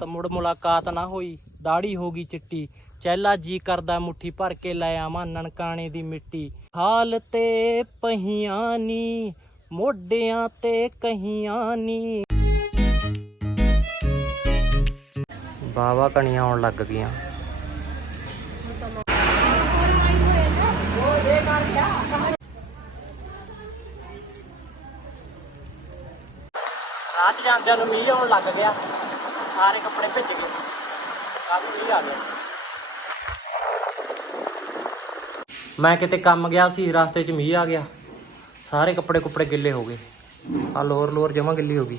ਤਾਂ ਮੁੜ ਮੁਲਾਕਾਤ ਨਾ ਹੋਈ। ਦਾੜੀ ਹੋ ਗਈ ਚਿੱਟੀ। ਚੈਲਾ ਜੀ ਕਰਦਾ ਮੁੱਠੀ ਭਰ ਕੇ ਲੈ ਆਵਾਂ ਨਨਕਾਣੇ ਦੀ ਮਿੱਟੀ। ਹਾਲ ਤੇ ਪਹੀਆਂ ਨੀ ਮੋਢਿਆਂ ਤੇ ਕਹੀਆਂ ਨੀ। ਬਾਵਾ ਕਣੀਆਂ ਆਉਣ ਲੱਗ ਗਈਆਂ। ਰਾਤ ਜਾਂਦਿਆਂ ਨੂੰ ਮੀਂਹ ਆਉਣ ਲੱਗ ਗਿਆ। ਸਾਰੇ ਕੱਪੜੇ ਭਿੱਜ ਗਏ। ਕਾਫੀ ਮੀਂਹ ਆ ਗਿਆ। ਮੈਂ ਕਿਤੇ ਕੰਮ ਗਿਆ ਸੀ, ਰਸਤੇ 'ਚ ਮੀਂਹ ਆ ਗਿਆ। ਸਾਰੇ ਕੱਪੜੇ ਕੁੱਪੜੇ ਗਿੱਲੇ ਹੋ ਗਏ। ਆ ਲੋਰ ਲੋਰ ਜਮਾ ਗਿੱਲੀ ਹੋ ਗਈ।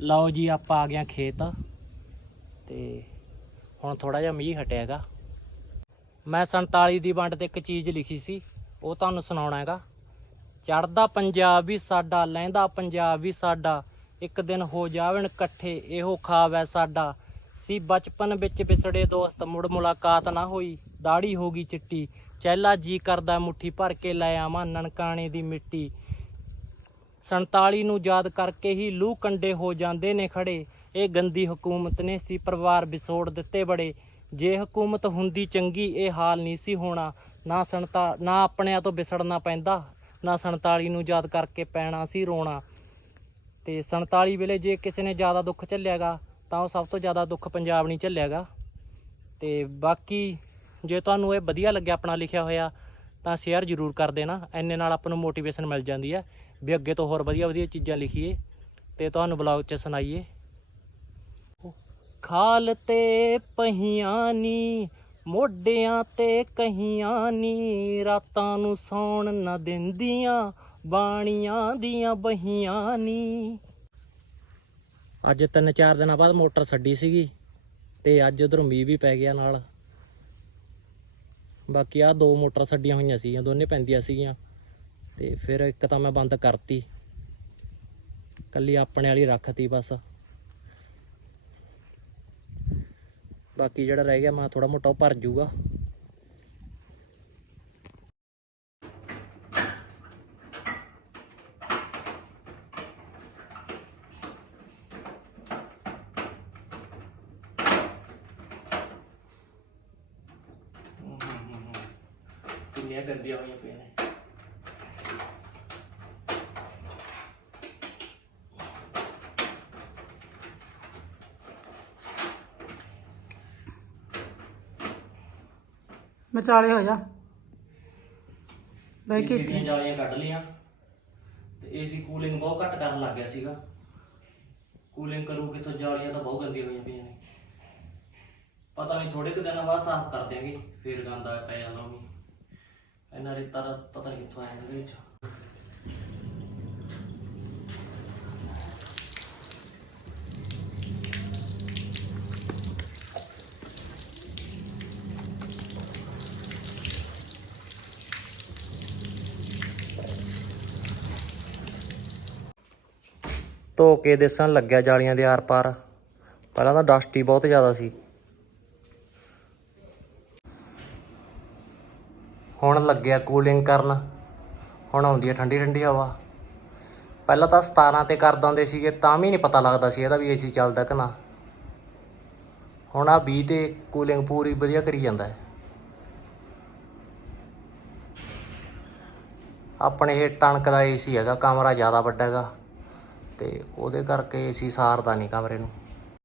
ਲਓ ਜੀ, ਆਪਾਂ ਆ ਗਏ ਖੇਤ। ਤੇ ਹੁਣ ਥੋੜਾ ਜਿਹਾ ਮੀਂਹ ਹਟਿਆਗਾ ਮੈਂ 47 ਦੀ ਵੰਡ ਤੇ ਇੱਕ ਚੀਜ਼ ਲਿਖੀ ਸੀ, ਉਹ ਤੁਹਾਨੂੰ ਸੁਣਾਉਣਾ ਹੈਗਾ। ਚੜਦਾ ਪੰਜਾਬ ਵੀ ਸਾਡਾ, ਲਹਿੰਦਾ ਪੰਜਾਬ ਵੀ ਸਾਡਾ। ਇੱਕ ਦਿਨ ਹੋ ਜਾਵਣ ਇਕੱਠੇ, ਇਹੋ ਖਾਬ ਹੈ ਸਾਡਾ। ਸੀ ਬਚਪਨ ਵਿੱਚ ਵਿਸੜੇ ਦੋਸਤ, ਮੁੜ ਮੁਲਾਕਾਤ ਨਾ ਹੋਈ। ਦਾੜੀ ਹੋ ਗਈ ਚਿੱਟੀ, ਚਹਿਲਾ ਜੀ ਕਰਦਾ ਮੁੱਠੀ ਭਰ ਕੇ ਲੈ ਆਵਾਂ ਨਨਕਾਣੇ ਦੀ ਮਿੱਟੀ। 47 ਨੂੰ ਯਾਦ ਕਰਕੇ ਹੀ ਲੂ ਕੰਡੇ ਹੋ ਜਾਂਦੇ ਨੇ ਖੜੇ। ਇਹ ਗੰਦੀ ਹਕੂਮਤ ਨੇ ਸੀ ਪਰਿਵਾਰ ਵਿਸੋੜ ਦਿੱਤੇ ਬੜੇ। ਜੇ ਹਕੂਮਤ ਹੁੰਦੀ ਚੰਗੀ, ਇਹ ਹਾਲ ਨਹੀਂ ਸੀ ਹੋਣਾ। ਨਾ ਸੰਤਾ, ਨਾ ਆਪਣਿਆਂ ਤੋਂ ਵਿਸੜਨਾ ਪੈਂਦਾ, ਨਾ 47 ਨੂੰ ਯਾਦ ਕਰਕੇ ਪੈਣਾ ਸੀ ਰੋਣਾ। ਤੇ 47 ਵੇਲੇ ਜੇ ਕਿਸੇ ਨੇ ਜ਼ਿਆਦਾ ਦੁੱਖ ਝੱਲਿਆਗਾ, ਤਾਂ ਉਹ ਸਭ ਤੋਂ ਜ਼ਿਆਦਾ ਦੁੱਖ ਪੰਜਾਬ ਨਹੀਂ ਝੱਲਿਆਗਾ। ਤੇ ਬਾਕੀ ਜੇ ਤੁਹਾਨੂੰ ਇਹ ਵਧੀਆ ਲੱਗਿਆ ਆਪਣਾ ਲਿਖਿਆ ਹੋਇਆ, ਤਾਂ ਸ਼ੇਅਰ ਜ਼ਰੂਰ ਕਰ ਦੇਣਾ। ਐਨੇ ਨਾਲ ਆਪਾਂ ਨੂੰ ਮੋਟੀਵੇਸ਼ਨ ਮਿਲ ਜਾਂਦੀ ਹੈ ਵੀ ਅੱਗੇ ਤੋਂ ਹੋਰ ਵਧੀਆ ਵਧੀਆ ਚੀਜ਼ਾਂ ਲਿਖੀਏ ਤੇ ਤੁਹਾਨੂੰ ਬਲੌਗ 'ਚ ਸੁਣਾਈਏ। ਖਾਲ ਤੇ ਪਹੀਆਂ ਨੀ, ਮੋਢਿਆਂ ਤੇ ਕਹੀਆਂ ਨੀ, ਰਾਤਾਂ ਨੂੰ ਸੌਣ ਨਾ ਦਿੰਦੀਆਂ। ਬਾਣੀਆਂ ਦੀਆਂ ਬਹੀਆਂ ਨੀ। ਅੱਜ ਤਿੰਨ ਚਾਰ ਦਿਨਾਂ ਬਾਅਦ ਮੋਟਰ ਛੱਡੀ ਸੀਗੀ ਤੇ ਅੱਜ ਉਧਰ ਮੀਂਹ ਵੀ ਪੈ ਗਿਆ ਨਾਲ। ਬਾਕੀ ਆ ਦੋ ਮੋਟਰ ਛੱਡੀਆਂ ਹੋਈਆਂ ਸੀਗੀਆਂ, ਦੋਨੇ ਪੈਂਦੀਆਂ ਸੀਗੀਆਂ ਤੇ ਫਿਰ ਇੱਕ ਤਾਂ ਮੈਂ ਬੰਦ ਕਰਤੀ। ਕੱਲੀ ਆਪਣੇ ਵਾਲੀ ਰੱਖਤੀ ਬਸ। ਬਾਕੀ ਜਿਹੜਾ ਰਹਿ ਗਿਆ ਮੈਂ ਥੋੜਾ ਮੋਟਾ ਉਹ ਭਰ ਜੂਗਾ। ਕਿੰਨੀਆਂ ਗੰਦੀਆਂ ਹੋਈਆਂ ਪਈਆਂ ਨੇ। ਵਿਚਾਲੇ ਹੋ ਜਾ। ਬਈ ਏਸੀ ਕਿ ਦੀਆਂ ਜਾਲੀਆਂ ਕੱਢ ਲੀਆਂ ਤੇ ਏਸੀ ਕੂਲਿੰਗ ਬਹੁਤ ਘੱਟ ਕਰਨ ਲੱਗ ਗਿਆ ਸੀਗਾ। ਕੂਲਿੰਗ ਕਰੂ ਕਿਥੋਂ ਜਾਲੀਆਂ ਤਾਂ ਬਹੁਤ ਗੰਦੀਆਂ ਹੋਈਆਂ ਪਈਆਂ ਨੇ। ਪਤਾ ਨਹੀਂ ਥੋੜੇ ਕੁ ਦਿਨਾਂ ਬਾਅਦ ਸਾਫ਼ ਕਰ ਦਿਆਂਗੇ ਫੇਰ ਗੰਦਾ ਪੈ ਜਾਂਦਾ ਉਹ ਵੀ ਇਹਨਾਂ ਰੇਤਾ ਦਾ ਪਤਾ ਨਹੀਂ ਕਿੱਥੋਂ ਆਇਆ ਇਹਦੇ ਵਿੱਚ। ਧੋ ਕੇ ਦੇਸਣ ਲੱਗਿਆ ਜਾਲੀਆਂ ਦੇ ਆਰ-ਪਾਰ। ਪਹਿਲਾਂ ਤਾਂ ਡਸਟ ਹੀ ਬਹੁਤ ਜ਼ਿਆਦਾ ਸੀ। ਹੁਣ ਲੱਗਿਆ ਕੂਲਿੰਗ ਕਰਨ। ਹੁਣ ਆਉਂਦੀ ਹੈ ਠੰਡੀ ਠੰਡੀ ਹਵਾ। ਪਹਿਲਾਂ ਤਾਂ 17 ਤੇ ਕਰ ਦਿੰਦੇ ਸੀਗੇ, ਤਾਂ ਵੀ ਨਹੀਂ ਪਤਾ ਲੱਗਦਾ ਸੀ ਇਹਦਾ ਵੀ ਏਸੀ ਚੱਲਦਾ ਕਿ ਨਾ। ਹੁਣ ਆ 20 ਤੇ ਕੂਲਿੰਗ ਪੂਰੀ ਵਧੀਆ ਕਰੀ ਜਾਂਦਾ ਹੈ। ਆਪਣੇ ਇਹ ਟਣਕ ਦਾ ਏਸੀ ਹੈਗਾ, ਕਮਰਾ ਜ਼ਿਆਦਾ ਵੱਡਾ ਹੈਗਾ। ਤੇ ਉਹਦੇ ਕਰਕੇ ਏਸੀ ਸਾਰਦਾ ਨਹੀਂ ਕਮਰੇ ਨੂੰ।